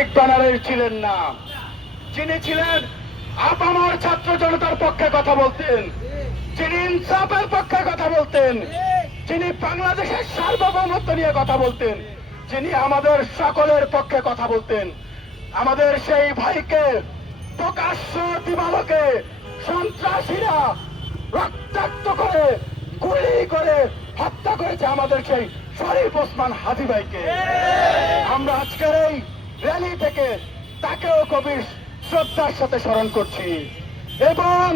শেখ ব্যানারের ছিলেন না, যিনি ছিলেন আপামর ছাত্র জনতার পক্ষে কথা বলতেন, যিনি ইনসাফের পক্ষে কথা বলতেন, যিনি বাংলাদেশের সার্বভৌমত্ব নিয়ে কথা বলতেন, যিনি আমাদের সকলের পক্ষে কথা বলতেন। আমাদের সেই ভাইকে প্রকাশ্য দিবালোকে সন্ত্রাসীরা রক্তাক্ত করে গুলি করে হত্যা করেছে আমাদের সেই শরীফ ওসমান হাদি ভাইকে। আমরা আজকের এই র্যালি থেকে তাকেও গভীর শ্রদ্ধার সাথে স্মরণ করছি এবং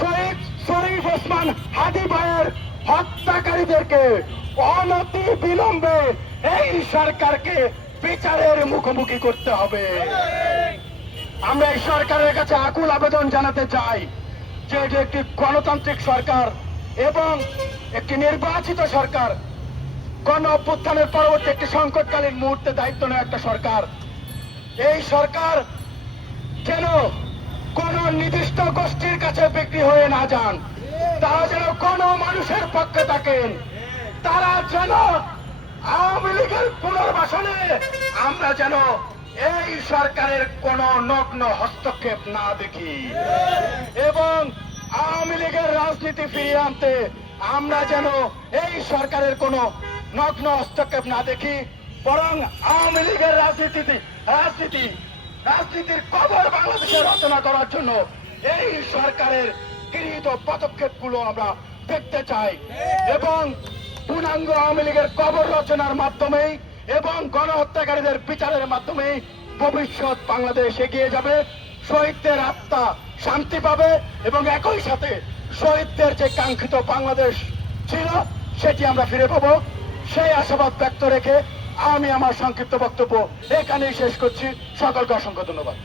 শহীদ শরীফ ওসমান হাদি ভাইয়ের হত্যাকারীদেরকে অনতি বিলম্বে এই সরকারকে বিচারের মুখোমুখি করতে হবে। আমরা এই সরকারের কাছে আকুল আবেদন জানাতে চাই যে এটি একটি গণতান্ত্রিক সরকার এবং একটি নির্বাচিত সরকার, গণ অভ্যুত্থানের পরবর্তী একটি সংকটকালীন মুহূর্তে দায়িত্ব নেওয়া একটা সরকার। এই সরকার যেন কোন নির্দিষ্ট গোষ্ঠীর কাছে বিক্রি হয়ে না যান, তারা যেন কোন মানুষের পক্ষে থাকেন, তারা যেন আওয়ামী লীগের পুনর্বাসনে আমরা যেন এই সরকারের কোন নগ্ন হস্তক্ষেপ না দেখি এবং আওয়ামী লীগের রাজনীতি ফিরিয়ে আনতে আমরা যেন এই সরকারের কোন নগ্ন হস্তক্ষেপ না দেখি, বরং আওয়ামী লীগের রাজনীতির কবর বাংলাদেশে রচনা করার জন্য এই সরকারের গৃহীত পদক্ষেপগুলো আমরা দেখতে চাই এবং পূর্ণাঙ্গ আওয়ামী লীগের কবর রচনার মাধ্যমেই এবং গণহত্যাকারীদের বিচারের মাধ্যমেই ভবিষ্যৎ বাংলাদেশ এগিয়ে যাবে, শহীদদের আত্মা শান্তি পাবে এবং একই সাথে শহীদদের যে কাঙ্ক্ষিত বাংলাদেশ ছিল সেটি আমরা ফিরে পাবো। সেই আশাবাদ ব্যক্ত রেখে আমি আমার সংক্ষিপ্ত বক্তব্য এখানেই শেষ করছি। সকলকে অসংখ্য ধন্যবাদ।